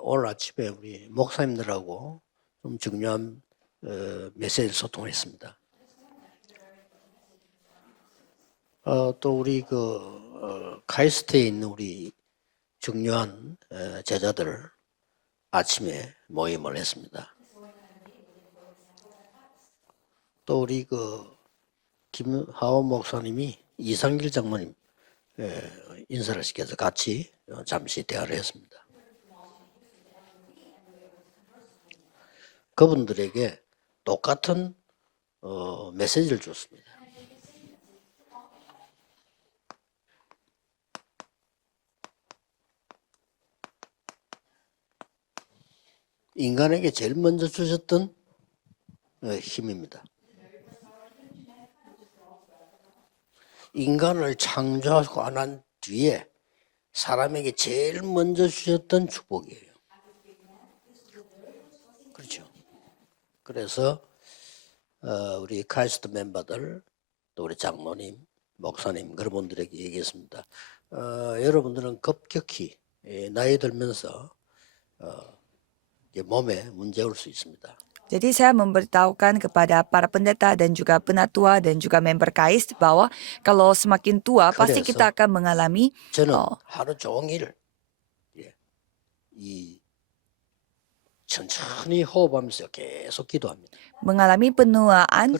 오늘 아침에 우리 목사님들하고 좀 중요한 메시지를 소통했습니다. 또 우리 카이스트에 있는 우리 중요한 제자들 아침에 모임을 했습니다. 또 우리 김하원 목사님이 이상길 장모님 인사를 시켜서 같이 잠시 대화를 했습니다. 그분들에게 똑같은 메시지를 줬습니다. 인간에게 제일 먼저 주셨던 힘입니다. 인간을 창조하고 난 뒤에 사람에게 제일 먼저 주셨던 축복이에요. 그렇죠. 그래서 우리 카이스트 멤버들 또 우리 장로님, 목사님 그런 분들에게 얘기했습니다. 여러분들은 급격히 나이 들면서 몸에 문제 올 수 있습니다. Jadi saya memberitahukan kepada para pendeta dan juga penatua dan juga member KAIS bahwa kalau semakin tua pasti kita akan mengalami 저는 하루 종일 이 천천히 호흡하면서 계속 기도합니다. mengalami penuaan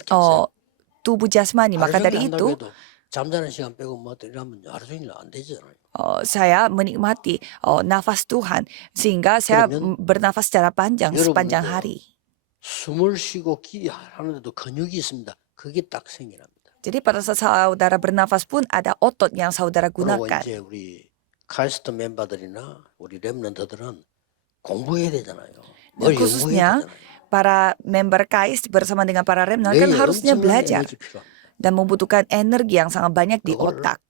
tubuh jasmani. Maka dari itu 잠자는 시간 빼고 뭐 이러면 하루 종일 안 되잖아요. saya menikmati nafas Tuhan sehingga saya bernafas secara panjang sepanjang hari. 숨을 쉬고 하는데도 근육이 있습니다. 그게 딱 생기랍니다. Jadi pada saat saudara bernafas pun ada otot yang saudara 그리고 gunakan. 이제 우리 카이스트 멤버들이나 우리 렘넌트들은 공부해야 되잖아요. 뭘 khususnya 연구해야 되잖아요. para member KAIS bersama dengan para remnant kan harusnya belajar dan membutuhkan energi yang sangat banyak di otak.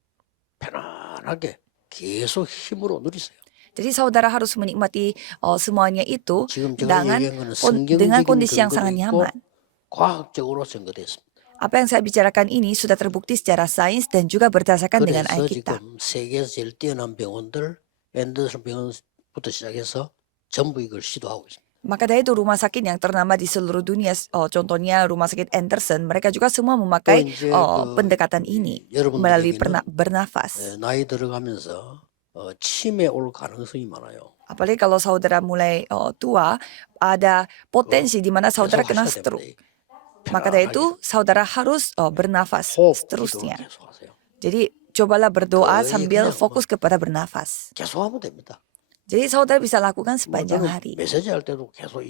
편안하게 계속 힘으로 누리세요. Jadi saudara harus menikmati semuanya itu 지금 제가 얘기한 거는 dengan kondisi yang 성경적인 sangat 근거도 nyaman. 있고 과학적으로 증거됐습니다. Apa yang saya bicarakan ini sudah terbukti secara sains dan juga berdasarkan dengan 그래서 Alkitab. 지금 세계에서 제일 뛰어난 병원들, 앤더슨 병원부터 시작해서 전부 이걸 시도하고 있습니다. Maka dari itu rumah sakit yang ternama di seluruh dunia, contohnya rumah sakit Anderson, mereka juga semua memakai pendekatan ini melalui bernafas. 나이 들어가면서 치매 올 가능성이 많아요. Apalagi kalau saudara mulai tua, ada potensi di mana saudara kena stroke. Maka dari itu saudara harus bernafas seterusnya. Jadi cobalah berdoa sambil fokus kepada bernafas. 계속하면 됩니다. Jadi saudara bisa lakukan sepanjang hari. 메시지 할 때도 계속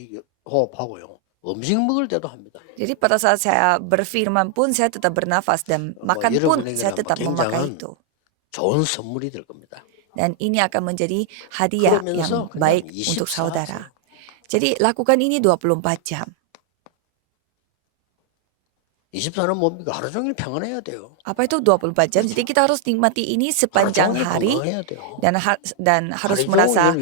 호흡하고요. 음식 먹을 때도 합니다. Jadi pada saat saya berfirman pun saya tetap bernafas dan makan pun saya tetap memakai itu. 좋은 선물이 될 겁니다. Dan ini akan menjadi hadiah yang baik untuk saudara. Jadi lakukan ini 24 jam. 24는 뭡니까? 하루 종일 평안해야 돼요. Apa itu 24 jam? Jadi kita harus nikmati ini sepanjang hari dan harus merasa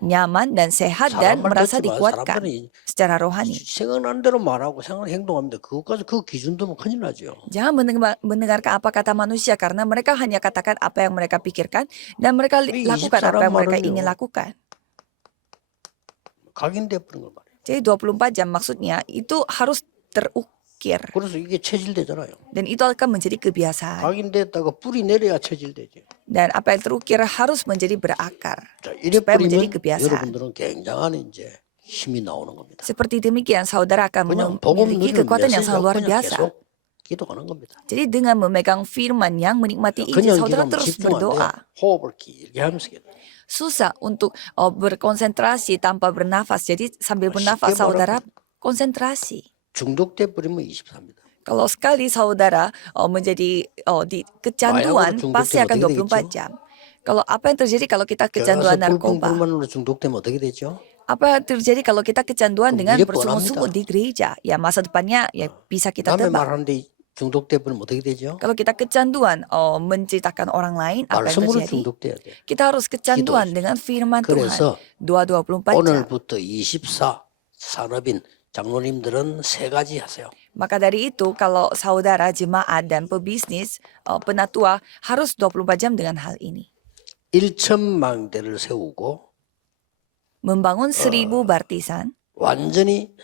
nyaman dan sehat dan merasa dikuatkan secara rohani. 생각난 대로 말하고 생각난 행동합니다. 그것까지 그 기준 두면 큰일 나죠. Jangan mendengarkan apa kata manusia karena mereka hanya katakan apa yang mereka pikirkan dan mereka lakukan apa yang mereka ingin lakukan. 각인돼 버린 걸 말이에요. Jadi 24 jam maksudnya itu harus terukir. 그래서 이게 체질되잖아요. Dan itu akan menjadi kebiasaan. 각인됐다가 뿌리 내려야 체질되죠. Dan apa yang terukir harus menjadi berakar. 자, 이래 supaya menjadi 뿌리면 kebiasaan. 여러분들은 굉장한 이제 힘이 나오는 겁니다. Seperti demikian saudara akan 그냥 memiliki kekuatan yang sangat luar biasa. 계속 기도하는 겁니다. Jadi dengan memegang firman yang menikmati Injil, saudara terus berdoa. 호흡을 길게 하면서 Susah untuk berkonsentrasi tanpa bernafas. Jadi sambil bernafas saudara konsentrasi. 중독돼 버리면 24입니다. Kalau sekali saudara menjadi di kecanduan pasti akan 24 jam. Kalau apa yang terjadi kalau kita kecanduan narkoba? 중독되면 어떻게 되죠? Apa yang terjadi kalau kita kecanduan dengan bersungguh-sungguh di gereja? Ya masa depannya ya bisa kita tebak. 중독돼 버리면 어떻게 되죠? Kalau kita kecanduan menceritakan orang lain apa yang terjadi? Kita harus kecanduan dengan firman Tuhan. 24 jam. 오늘부터 24 산업인 장로님들은 세 가지 하세요. Maka dari itu kalau saudara jemaat dan pebisnis penatua harus 24 jam dengan hal ini. 1,000망대를 세우고 membangun 1000 baptisan. 완전히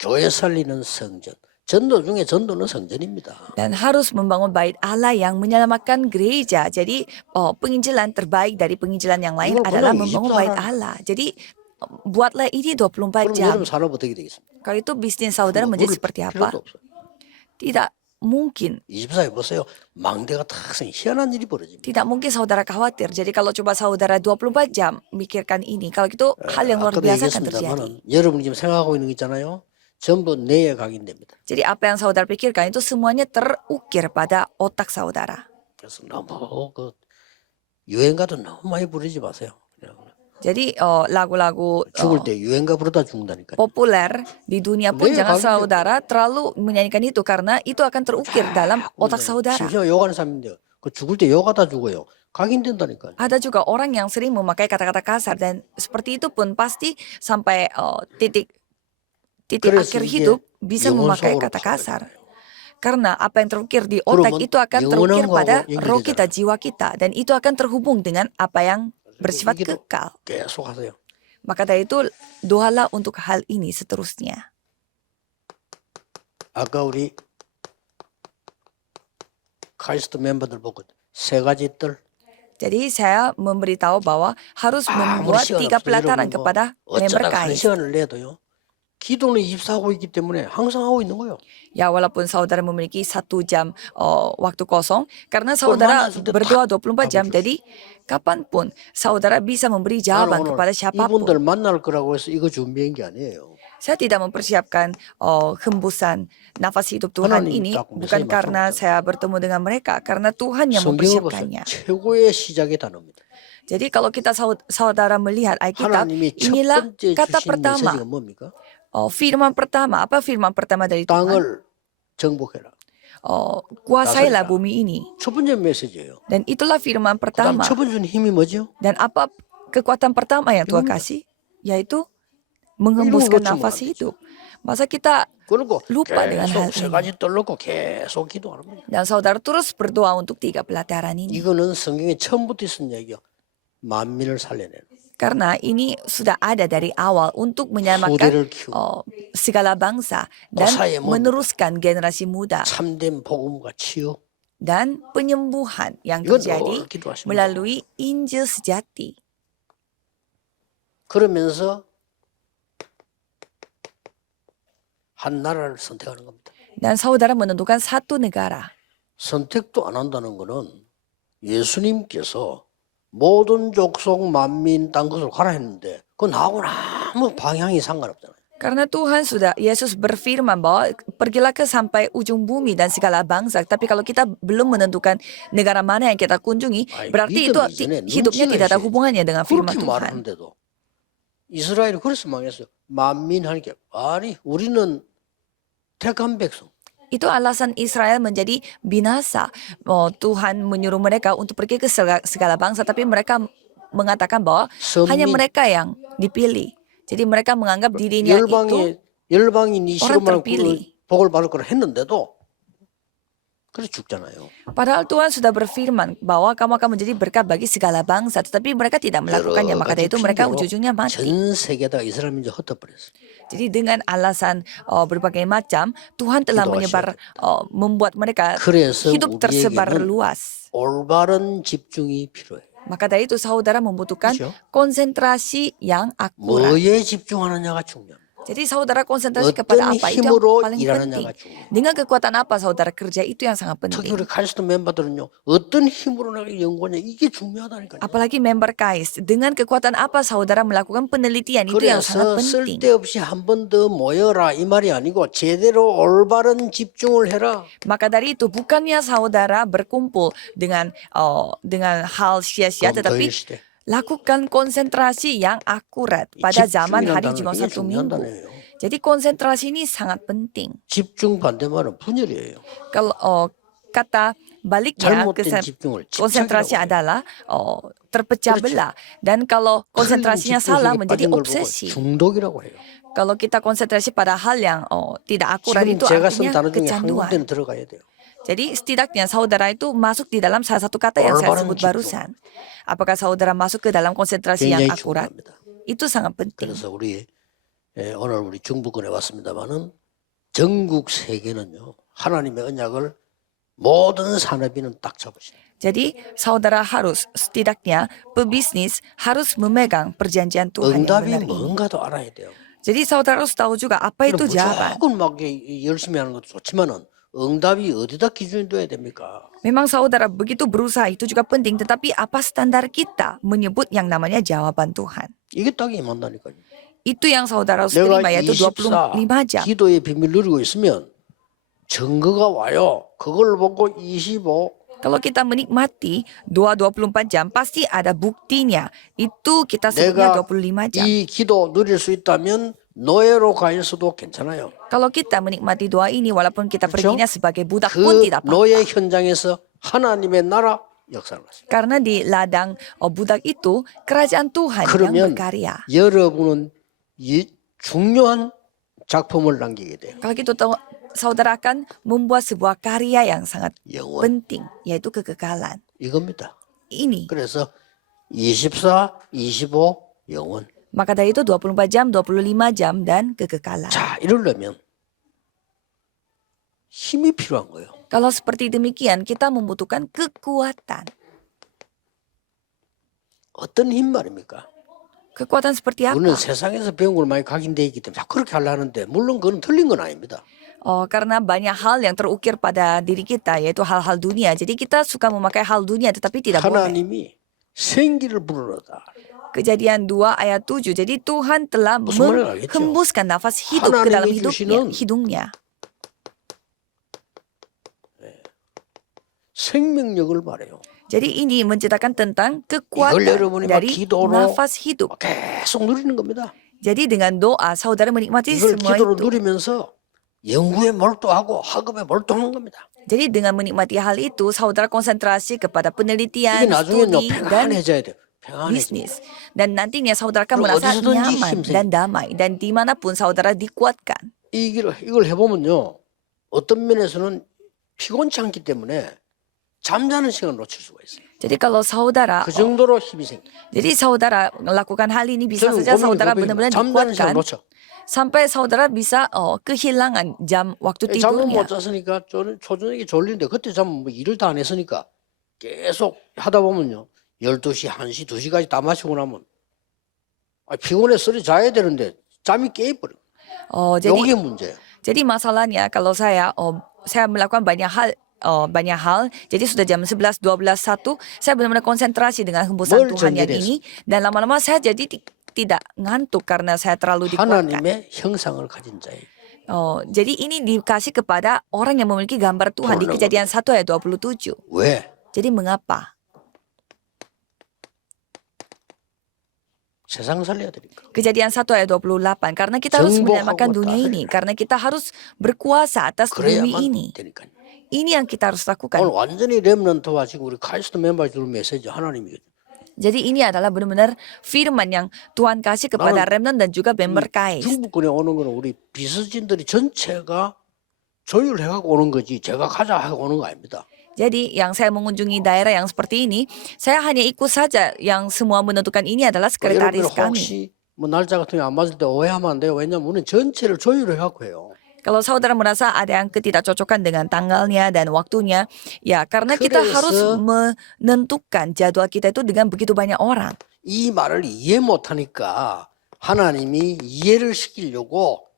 교회 살리는 성전. 전도 중에 전도는 성전입니다. Dan harus membangun bait Allah yang menyelamatkan gereja. Jadi penginjilan terbaik dari penginjilan yang lain 이거 adalah 그냥 membangun 24 bait 하라는 Allah. Jadi buatlah ini 24 그럼 jam. 여러분 산업 어떻게 되겠습니까? Kalau itu bisnis saudara menjadi seperti apa? 필요도 없어요. Tidak mungkin. 24에 보세요. 망대가 탁생 희한한 일이 벌어집니다. Tidak mungkin saudara khawatir. Jadi kalau coba saudara 24 jam mikirkan ini, kalau itu hal yang luar 아까도 biasa akan terjadi. 얘기했습니다만 여러분이 지금 생각하고 있는 거 있잖아요. 전부 뇌에 각인됩니다. Jadi apa yang saudara pikirkan itu semuanya terukir pada otak saudara. 그래서 너무 그 유행가도 너무 많이 부르지 마세요. 그냥 Jadi lagu-lagu 죽을 때 유행가 부르다 죽는다니까요. populer di dunia pun 네, jangan 가격이- saudara terlalu menyanyikan itu karena itu akan terukir dalam otak saudara. 심지어 욕하는 사람인데요. 그 죽을 때 욕하다 죽어요. 각인된다니까요. Ada juga orang yang sering memakai kata-kata kasar dan seperti itu pun pasti sampai titik 그래서 akhir 이게 hidup bisa 영혼 memakai 속으로 kata kasar. 파고들어요. Karena apa yang terukir di otak 그러면 itu akan terukir 영원한 pada 거하고 roh kita, 연결되잖아요. jiwa kita. Dan itu akan terhubung dengan apa yang bersifat 이게 kekal. 계속 하세요. Maka dari itu doalah untuk hal ini seterusnya. 아까 우리 카이스트 멤버들 보고 세 가지 뜰 Jadi saya memberitahu bahwa harus 아무리 membuat 시간 3 없어도 pelataran 여러분 뭐 kepada member 어쩌다가 한 KAIS. 시간을 내도요. 기도는 24하고 있기 때문에 항상 하고 있는 거예요. Ya walaupun saudara memiliki 1 jam waktu kosong, karena saudara 만났을 때 berdoa 탁 24 jam, 답을 jadi kapanpun saudara bisa memberi 나는 jawaban 오늘 kepada 이분들 siapapun. 만날 거라고 해서 이거 준비한 게 아니에요. Saya tidak mempersiapkan hembusan nafas hidup Tuhan 하나님이 ini 딱 bukan 메시지 karena 말씀하셨잖아요. saya bertemu dengan mereka, karena Tuhan yang 성경을 보세요. mempersiapkannya. 최고의 시작의 단어입니다. Jadi kalau kita saudara melihat Alkitab, 하나님이 첫 inilah 번째 kata 주신 pertama, 메시지가 뭡니까? firman pertama. Apa firman pertama dari Tuhan? 땅을 정복해라. Kuasailah 다스리라. bumi ini. 첫 번째 메시지예요. Dan itulah firman 그다음 pertama. 첫 번째 힘이 뭐죠? Dan apa kekuatan pertama yang Tuhan 이겁니다. kasih? Yaitu menghembuskan 이런 거 nafas 안 되죠. hidup. Masa kita 그리고 lupa dengan hal 계속 세 ini. 가지 뜰 놓고 계속 기도하는 거예요. Dan saudara terus berdoa untuk 3 pelataran ini. 이거는 성경에 처음부터 있은 얘기요. 만민을 살려내는 Karena ini sudah ada dari awal untuk menyelamatkan 후대를 키우고 segala bangsa dan 도사의 몸. meneruskan generasi muda 참된 복음과 치유. dan penyembuhan yang 이건 terjadi 늘 기도하십니다. melalui Injil sejati. 그러면서 한 나라를 선택하는 겁니다. Dan saudara menentukan satu negara. 선택도 안 한다는 거는 예수님께서 모든 족속 만민 땅 것으로 가라 했는데 그건 나하고는 아무 방향이 상관없잖아요. Karena Tuhan sudah, Yesus berfirman bahwa pergilah ke sampai ujung bumi dan segala bangsa. Tapi kalau kita belum menentukan negara mana yang kita kunjungi, 아이, berarti itu 믿음 이전에 hidupnya 눈치가 tidak ada 있어야지. hubungannya dengan firman 그렇게 Tuhan. 말하는데도 이스라엘이 그래서 망했어요. 만민 하니까 아니 우리는 택한 백성. Itu alasan Israel menjadi binasa. Tuhan menyuruh mereka untuk pergi ke segala bangsa, tapi mereka mengatakan bahwa hanya 선민 mereka yang dipilih. Jadi mereka menganggap dirinya itu 열방이 네 orang 시로만 terpilih. 복을 받을 거라 했는데도 그래 죽잖아요. Padahal Tuhan sudah berfirman bahwa kamu akan menjadi berkat bagi segala bangsa, tetapi mereka tidak melakukannya. Maka dari itu mereka ujung-ujungnya mati. 전 세계에다 이스라엘 민족 흩어버렸어요. Jadi dengan alasan berbagai macam, Tuhan telah menyebar, membuat mereka 그래서 hidup tersebar 우리에게는 luas. 올바른 집중이 필요해요. Maka dari itu saudara membutuhkan 그렇죠? konsentrasi yang akurat. 뭐에 집중하느냐가 중요합니다. Jadi saudara konsentrasi kepada 어떤 apa itu yang 힘으로 paling penting. 일하느냐가 중요해요. Dengan kekuatan apa saudara kerja itu yang sangat 특히 penting. 우리 카이스트 멤버들은요. 어떤 힘으로 내가 연구하냐 이게 중요하다니까요. Apalagi member KAIS, dengan kekuatan apa saudara melakukan penelitian itu yang sangat 그래서 penting. 쓸데없이 한 번 더 모여라 이 말이 아니고 제대로 올바른 집중을 해라. Maka dari itu bukannya saudara berkumpul dengan hal sia-sia, tetapi 검토일 시대. lakukan konsentrasi yang akurat pada zaman hari 집중이라는 Jumat 게 Sabtu 중요한 Minggu. 단어예요. Jadi konsentrasi ini sangat penting. 집중 반대말은 분열이에요. Kalau kata baliknya 잘못된 집중을 konsentrasi 집착이라고 해요. adalah terpecah 그렇죠. belah, dan kalau konsentrasinya 틀린 salah 집중력에 menjadi 빠진 걸 보고 obsesi. 중독이라고 해요. Kalau kita konsentrasi pada hal yang tidak akurat 지금 itu 제가 쓴 artinya 단어 중에 한 kecanduan. 군데는 들어가야 돼요. Jadi setidaknya saudara itu masuk di dalam salah satu kata yang saya 올바른 sebut 집중. barusan. apakah saudara masuk ke dalam konsentrasi yang 굉장히 akurat? 중요합니다. Itu sangat penting. 그래서 오늘 우리 중부권에 왔습니다만은 전국 세계는요 하나님의 언약을 모든 산업인은 딱 잡으시죠. Jadi saudara harus setidaknya pebisnis harus memegang perjanjian Tuhan yang 응답이 benar ini. 뭔가도 알아야 돼요. Jadi saudara harus tahu juga apa itu jawaban. 무조건 막 열심히 하는 것도 좋지만은 응답이 어디다 기준이 돼야 됩니까? Memang saudara begitu berusaha itu juga penting, tetapi apa standar kita menyebut yang namanya jawaban Tuhan? 이게 딱이 맞다니까요. Itu yang saudara harus 내가 terima, yaitu 24 25 jam. 기도의 비밀 누리고 있으면 증거가 와요. 그걸 보고 25 Kalau kita menikmati 24 jam, pasti ada buktinya. Itu kita sebutnya 내가 25 jam. 이 기도 누릴 수 있다면 노예로 가 있어도 괜찮아요. Kalau kita menikmati doa ini, walaupun kita 그렇죠? perginya sebagai budak pun 그 tidak apa-apa. 노예 현장에서 하나님의 나라 역사를 하세요. Karena di ladang budak itu, kerajaan Tuhan yang 그러면 berkarya. 여러분은 이 중요한 작품을 남기게 돼요. Kalau gitu, saudara akan membuat sebuah karya yang sangat 영원 penting, yaitu kekekalan. 이겁니다. Ini. 그래서 24, 25 영원. Maka dari itu 24 jam, 25 jam, dan kekekalan. 자, 이러려면 힘이 필요한 거예요. Kalau seperti demikian, kita membutuhkan kekuatan. 어떤 힘 말입니까? Kekuatan seperti apa? 우리는 세상에서 배운 걸 많이 각인되어 있기 때문에 자꾸 그렇게 하려는데 물론 그건 틀린 건 아닙니다. Karena banyak hal yang terukir pada diri kita, yaitu hal-hal dunia. Jadi kita suka memakai hal dunia, tetapi tidak boleh. 하나님이 생기를 불어넣다. Kejadian 2 ayat 7. Jadi Tuhan telah 무슨 말인지 알겠죠? menghembuskan nafas hidup ke dalam 하나님이 hidungnya. 생명력을 말해요. Jadi ini menceritakan tentang 이걸 kekuatan 여러분이 막 dari 기도로 nafas hidup. 계속 누리는 겁니다. Jadi dengan doa, saudara menikmati 이걸 semua 기도로 itu. 누리면서 연구에 몰두하고 학업에 몰두하는 겁니다. Jadi dengan menikmati hal itu, saudara konsentrasi kepada 이게 penelitian, 나중에는 studi, dan 평안해져야 돼요. 평안해져. bisnis. Dan nantinya saudara akan 그리고 merasa 어디서든지 nyaman 힘쓰기. dan damai. Dan dimanapun saudara dikuatkan. 이걸 해보면요. 어떤 면에서는 피곤치 않기 때문에 잠자는 시간을 놓칠 수가 있어요. Jadi kalau saudara, 그 정도로 힘이 생겨. jadi saudara melakukan hal ini bisa 저는 saja 고민이 saudara 고민이 benar-benar 잠자는 시간 dikuatkan 놓쳐. sampai saudara bisa kehilangan jam waktu 잠을 tidurnya. 못 잤으니까 초저녁에 졸리는데 그때 잠은 뭐 일을 다 안 했으니까 계속 하다 보면요. 12시, 1시, 2시까지 다 마치고 나면 피곤해 쓰리 자야 되는데 잠이 깨버려. Jadi 이게 문제예요. Jadi masalahnya kalau saya melakukan banyak hal, jadi sudah jam 11, 12, 1, saya benar-benar konsentrasi dengan hembusan 뭘 Tuhan yang 전제로 ini, dan lama-lama saya jadi tidak ngantuk karena saya terlalu dikuatkan. 하나님의 형상을 가진 자예요. Jadi ini dikasih kepada orang yang memiliki gambar Tuhan di Boleh. Kejadian 1 ayat 27. 왜? Jadi mengapa? 세상 살려야 되니까. Kejadian 1 ayat 28, karena kita harus 정복하고 menyelamatkan dunia 다 ini, karena kita harus berkuasa atas bumi ini. 그래야만 되니까요. Ini yang kita harus lakukan. 오늘 완전히 렘넌트와 지금 우리 카이스트 멤버에 줄 메시지 하나님이거든요. Jadi ini adalah benar-benar firman yang Tuhan kasih kepada remnant dan juga member KAIS. 중부권에 오는 거는 우리 비서진들이 전체가 조율해갖고 오는 거지 제가 가자 하고 오는 거 아닙니다. Jadi yang saya mengunjungi daerah yang seperti ini, saya hanya ikut saja. Yang semua menentukan ini adalah sekretaris 여러분들 kami. 혹시 뭐 날짜 같은 게 안 맞을 때 오해하면 안 돼요. 왜냐면 우리는 전체를 조율해갖고 해요. Kalau saudara merasa ada yang ketidakcocokan dengan tanggalnya dan waktunya, ya karena kita 그래서 harus menentukan jadwal kita itu dengan begitu banyak orang. 이 말을 이해 못하니까 하나님이 이해를 시키려고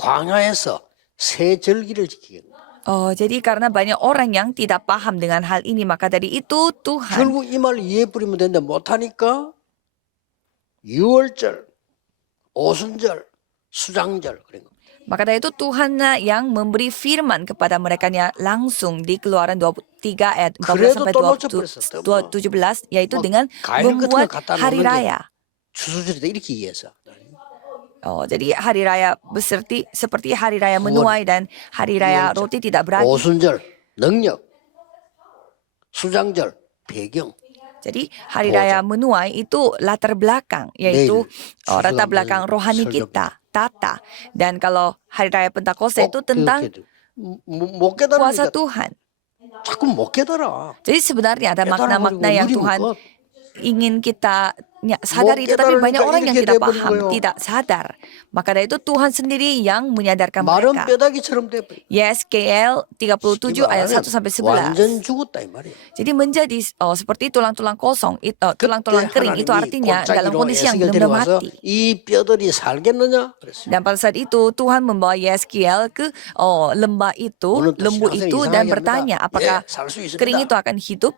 광야에서 새 절기를 지키는 거예요. Jadi karena banyak orang yang tidak paham dengan hal ini, maka dari itu Tuhan 결국 이 말을 이해해 뿌리면 되는데 못하니까 유월절, 오순절, 수장절 그런 거. Maka dari itu Tuhan yang memberi firman kepada mereka langsung di Keluaran 23 ayat 14 sampai 17, yaitu dengan membuat hari raya. 추수절이다 이렇게 이해해서. Jadi hari raya seperti hari raya menuai dan hari raya roti tidak beragi. 오순절 능력, 수장절 배경. Jadi hari raya menuai itu latar belakang, yaitu latar belakang rohani kita, tata. Dan kalau hari raya Pentakosta itu tentang 못 kuasa 깨달으니까 Tuhan. 자꾸 못 깨달아. Jadi sebenarnya ada makna-makna yang Tuhan ingin kita sadar itu, tapi banyak orang yang tidak paham, tidak sadar. Maka dari itu Tuhan sendiri yang menyadarkan 마른 mereka. 뼈다귀처럼 돼버려. YSKL 37 ayat 1 sampai 11. 완전 죽었다 이 말이야. Jadi menjadi seperti tulang-tulang kosong, tulang-tulang kering, itu artinya dalam 골짜기로 kondisi yang 에스겔 benar-benar 데려와서 mati. 이 뼈들이 살겠느냐? 그랬어요. Dan pada saat itu Tuhan membawa YSKL ke lembah itu, 오늘 또 lembu 신앙생활 itu, dan 이상하게 bertanya 합니다. apakah 예, 살수 있습니다. kering itu akan hidup?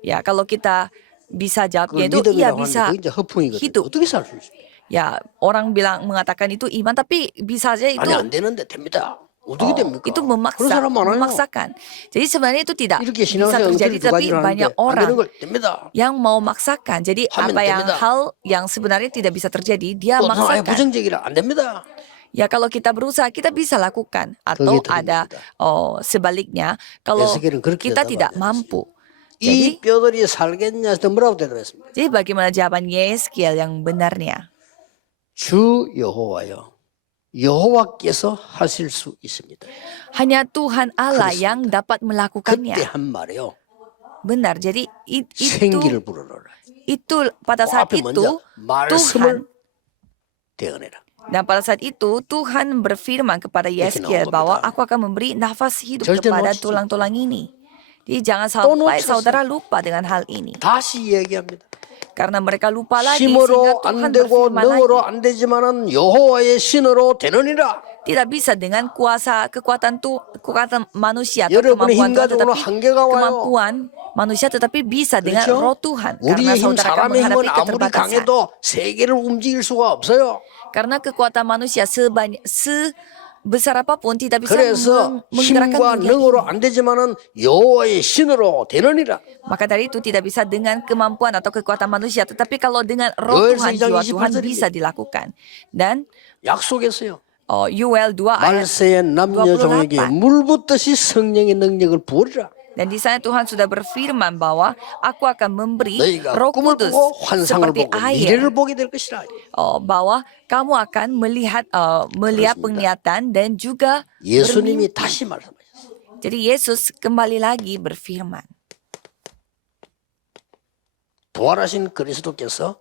Ya, kalau kita bisa jawabnya 그걸 itu iya 믿음이라고 하는데 bisa 그게 이제 허풍이거든요. hidup. 어떻게 살 수 있어요? Ya, orang mengatakan itu iman, tapi bisa saja itu 아니 안 되는데 됩니다. 어떻게 됩니까? itu 그런 사람 많아요. memaksakan. Jadi sebenarnya itu tidak 이렇게 bisa 신앙생활 terjadi, 엉터리 두 tapi 가지를 banyak 하는데 안 되는 orang 걸 됩니다. yang mau maksakan. Jadi 하면 apa yang 됩니다. hal yang sebenarnya tidak bisa terjadi, dia 또 아예 maksakan. 부정적이라 안 됩니다. Ya, kalau kita berusaha, kita bisa lakukan. Atau 그게 ada 드립니다. sebaliknya, kalau 에스겔은 그렇게 kita 대답하지 tidak 않습니다. mampu. 이 뼈들이 살겠냐 해서 뭐라고 대답했습니까? Jadi bagaimana jawaban Yeskiel yang benarnya? 주 여호와여 여호와께서 하실 수 있습니다. Hanya Tuhan Allah 그렇습니다. yang dapat 그때 melakukannya. 한 말이요. Benar. Jadi 생기를 불어넣어라. itu pada saat 앞에 itu 먼저 말씀을 대언해라. dan pada saat itu Tuhan berfirman kepada 이렇게 Yeskiel 나온 bahwa 겁니다. aku akan memberi nafas hidup 절대 kepada 놓치지 tulang-tulang ini. Jadi jangan 또 sampai 놓쳤어요. saudara lupa dengan hal ini. 다시 얘기합니다. Karena mereka lupa lagi 힘으로 sehingga Tuhan 안 되고 berfirman 능으로 lagi. 안 되지만은 여호와의 신으로 되느니라. Tidak bisa dengan kekuatan manusia atau 여러분의 kemampuan 힘 Tuhan, 가지고는 tetapi 한계가 와요. kemampuan manusia tetapi bisa dengan 그렇죠? roh Tuhan. Karena 우리의 힘, saudara akan 사람의 menghadapi 힘은 아무리 keterbatasan. 강해도 세계를 움직일 수가 없어요. Karena kekuatan manusia sebesar apapun tidak bisa 그래서 menggerakkan 힘과 dunia 능으로 ini. 안 되지만은 여호와의 신으로 되느니라. Maka dari itu tidak bisa dengan kemampuan atau kekuatan manusia, tetapi kalau dengan roh 요엘 Tuhan, 2장 jiwa Tuhan 28 bisa dilakukan. Dan 약속했어요. Yoel 2 ayat 말세의 남녀종에게 28. 물 붓듯이 성령의 능력을 부으리라. Dan di sana Tuhan sudah berfirman bahwa aku akan memberi 너희가 Roh 꿈을 Kudus 보고 환상을 seperti 보고 air. 미래를 보게 될 것이라. Bahwa kamu akan melihat 그렇습니다. penglihatan dan juga 예수님이 bermimpi. 다시 말씀하셨어요. Jadi Yesus kembali lagi berfirman. 부활하신 그리스도께서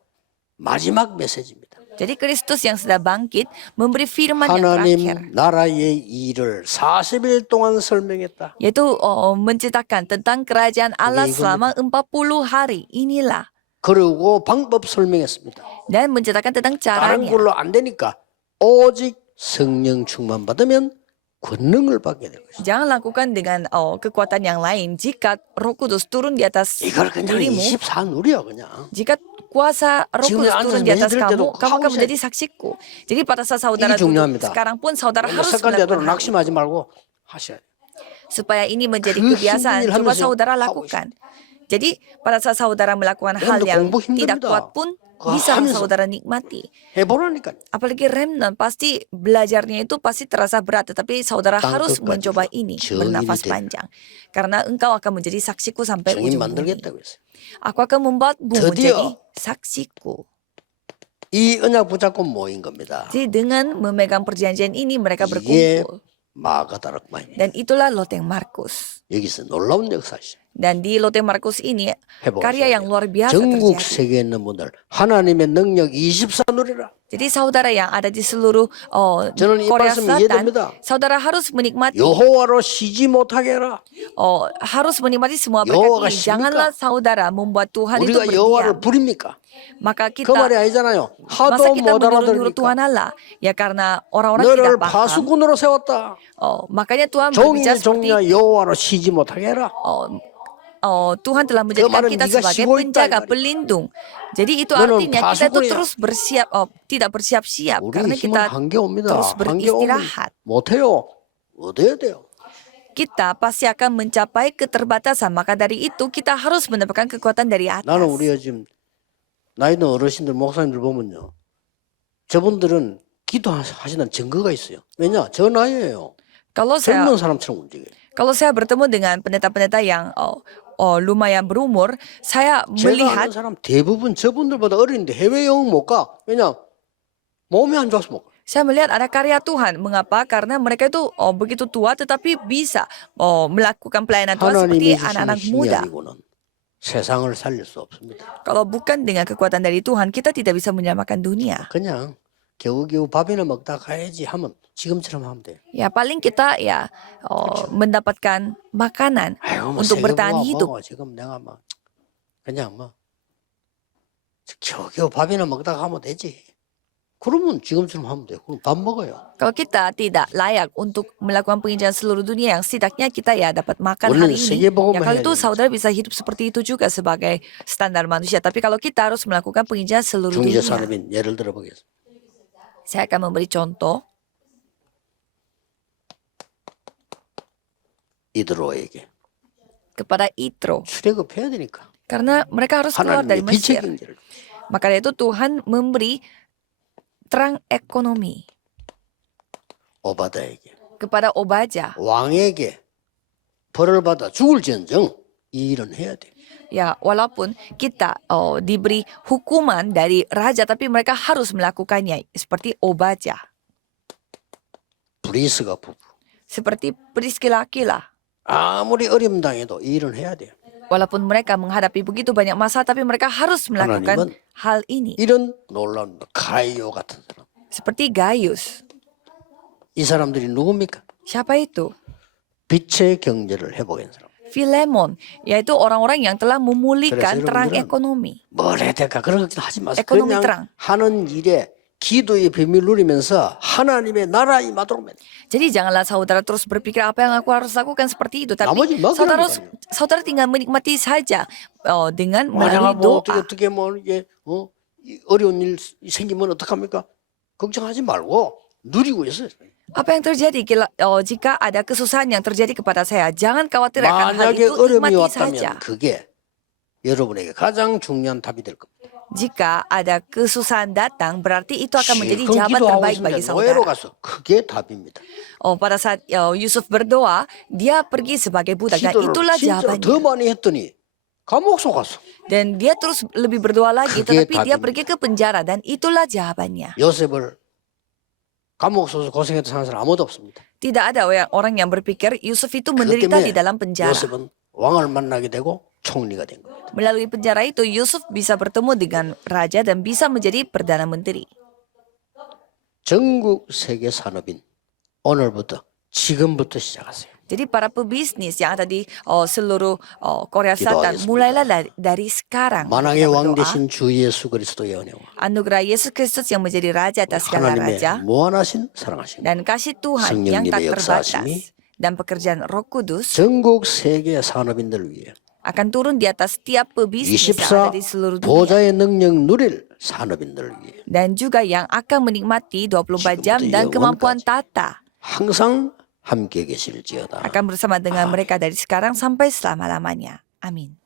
마지막 메시지입니다. Jadi Kristus yang sudah bangkit memberi firman yang terakhir, 하나님 나라의 일을 40일 동안 설명했다. yaitu menceritakan tentang kerajaan Allah selama 40 hari. Inilah. 그리고 방법 설명했습니다. Dan menceritakan tentang 다른 caranya. 걸로 안 되니까 오직 성령 충만 받으면 권능을 받게 될 것이다. Jangan lakukan dengan kekuatan yang lain. Jika Roh Kudus turun di atas 이걸 그냥 dirimu, 24 누려 그냥. jika kuasa Roh 지금 Kudus 앉아서 turun di atas menyetir 때도 kamu, kamu 하고 akan 있어야 menjadi saksiku. Jadi pada saat saudara 이게 duduk 중요합니다. sekarang pun saudara harus 습관 되도록 melakukan hal itu. 낙심하지 말고 하셔야 돼요. Supaya ini menjadi 그 kebiasaan, 힘든 일 coba 하면서 saudara 하고 lakukan. Jadi pada saat saudara melakukan hal remnant yang 공부 tidak 힘듭니다. kuat pun 그거 bisa 하면서 saudara nikmati. 해보라니까. Apalagi remnant pasti belajarnya itu pasti terasa berat, tetapi saudara 땅 harus 끝까지 mencoba ini 증인이 bernafas 되리라. panjang. Karena engkau akan menjadi saksiku sampai 증인 ujung bumi. 만들겠다고 했어요. Aku akan membuatmu 드디어 menjadi saksiku. 이 언약 붙잡고 모인 겁니다. Jadi dengan memegang perjanjian ini mereka 이게 berkumpul. 마가다락마입니다. Dan itulah Loteng Markus. 여기서 놀라운 역사죠. Dan di Loteng Markus ini 해보셔야 karya yang 돼요. luar biasa 전국 terjadi. 세계에 있는 분들 하나님의 능력 24 누리라. Jadi saudara yang ada di seluruh 저는 이 Korea 말씀이 Selatan, 이해됩니다. saudara harus menikmati, 여호와로 쉬지 못하게 해라. harus menikmati semua 여호와가 berkat ini. 십니까? Janganlah saudara membuat Tuhan itu 우리가 여호와를 berdiam. 부립니까? Maka 그 말이 kita 아니잖아요. masa 하도 kita 못 menyuruh Tuhan 알아들으니까 Allah? Ya karena orang-orang 너를 tidak paham. 파수꾼으로 세웠다. Makanya Tuhan 종이 berbicara seperti 종이야 여호와로 쉬지 못하게 해라. Tuhan telah menjadikan 말은 kita 네가 sebagai 쉬고 있다, 이 penjaga, 말이야. pelindung. Jadi itu 너는 artinya kita itu 파수꾼이야. terus bersiap, tidak bersiap-siap 우리 karena 힘은 kita 한계 옵니다. terus 한계 오면 beristirahat. 못해요. 얻어야 돼요. Kita pasti akan mencapai keterbatasan. Maka dari itu kita harus mendapatkan kekuatan dari atas. 나는 우리가 지금 나이 든 어르신들 목사님들 보면요. 저분들은 기도하시는 증거가 있어요. 왜냐? 저 나이에요. Kalau saya 젊은 사람처럼 움직여요. bertemu dengan pendeta-pendeta yang lumayan berumur, saya 제가 melihat 아는 사람 대부분 저분들보다 어린데 해외 여행 못 가. 왜냐? 몸이 안 좋아서 못 가. saya melihat ada karya Tuhan. Mengapa? Karena mereka itu begitu tua tetapi bisa melakukan pelayanan Tuhan seperti 하나님이 주시는 anak-anak 힘이 muda. 아니고는 세상을 살릴 수 없습니다. Kalau bukan dengan kekuatan dari Tuhan, kita tidak bisa menyelamatkan dunia. 그냥 겨우겨우 밥이나 먹다 가야지 하면 지금처럼 하면 돼요. Ya paling kita ya mendapatkan makanan 아이고 뭐 untuk bertahan 세금 hidup. 뭐 지금 내가 막 그냥 뭐 겨우겨우 밥이나 먹다 가면 되지. 그러면 지금처럼 하면 돼요. 그럼 밥 먹어요. Kalau kita tidak layak untuk melakukan penginjilan seluruh dunia, yang setidaknya kita ya dapat makan 원래는 hari ini. 세계복음을 Ya kalau 해야 itu 되는 saudara bisa hidup seperti itu juga sebagai standar manusia. Tapi kalau kita harus melakukan penginjilan seluruh 중재 dunia. 산업인 예를 들어 보겠습니다. Saya akan memberi contoh 이드로에게 kepada Itro. 출애굽해야 되니까. Karena mereka harus keluar dari 하나님의 빛의 Mesir. 경제를 Maka dari itu Tuhan memberi terang ekonomi 오바다에게 kepada Obaja. 왕에게 벌을 받아 죽을지언정 이 일은 해야 돼. Ya, walaupun kita diberi hukuman dari raja, tapi mereka harus melakukannya. Seperti Obaja, 브리스가 부부 seperti Priscilla Aquila. 아무리 어려움 당해도 이 일은 해야 돼요. Walaupun mereka menghadapi begitu banyak masalah, tapi mereka harus melakukan 하나님은 hal ini. 이런 놀라운 가이오 같은 사람. Seperti Gaius. 이 사람들이 누굽니까? Siapa itu? 빛의 경제를 회복한 사람. Filemon, yaitu orang-orang yang telah memulihkan 그래서 terang 여러분들은 ekonomi. 뭘 해야 될까 그런 것도 하지 마세요. 에코노미 그냥 트랑. 하는 일에 기도의 비밀 누리면서 하나님의 나라 임하도록 면 Jadi janganlah saudara terus berpikir apa yang aku harus lakukan seperti itu. Tapi 나머지 saudara tinggal menikmati saja dengan 내가 melalui 뭐 doa. 어떻게 뭐 이게 이 어려운 일 생기면 어떡합니까? 걱정하지 말고 누리고 있어요. Apa yang terjadi jika ada kesusahan yang terjadi kepada saya? Jangan khawatir akan hal 만약에 itu, 어려움이 nikmati saja. 왔다면 그게 여러분에게 가장 중요한 답이 될 겁니다. Jika ada kesusahan datang, berarti itu akan menjadi 실컷 jawaban 기도하고 terbaik bagi 있으면 노예로 saudara. 가서 그게 답입니다. Pada saat Yusuf berdoa, dia pergi sebagai budak dan 기도를 itulah 진짜 더 jawabannya. 많이 했더니 감옥 속 갔어. Dan dia terus lebih berdoa lagi, 그게 tetapi dia 답입니다. pergi ke penjara dan itulah jawabannya. 요셉을 감옥 속에서 고생해서 사는 사람 아무도 없습니다. Tidak ada orang yang berpikir Yusuf itu 그것 menderita 때문에 di dalam penjara. 요셉은 왕을 만나게 되고 총리가 된 겁니다. Melalui penjara itu, Yusuf bisa bertemu dengan raja dan bisa menjadi perdana menteri. 전국 세계 산업인 오늘부터 지금부터 시작하세요. Jadi para pebisnis yang ada di seluruh Korea Selatan, 기도하겠습니다. mulailah dari sekarang. 만왕의 왕 berdoa. 되신 주 예수 그리스도의 은혜와 Anugerah Yesus Kristus yang menjadi raja atas segala 하나님의 raja 무한하신 사랑하심 dan kasih Tuhan yang tak 성령님의 terbatas 역사하심이 dan pekerjaan Roh Kudus 전국 세계 산업인들 위해 akan turun di atas setiap pebisnis yang ada 24 di seluruh dunia 보좌의 능력 누릴 산업인들 위해 dan juga yang akan menikmati 24 jam dan kemampuan tata 항상 함께 계실지어다. akan bersama dengan mereka dari sekarang sampai selama-lamanya. Amin.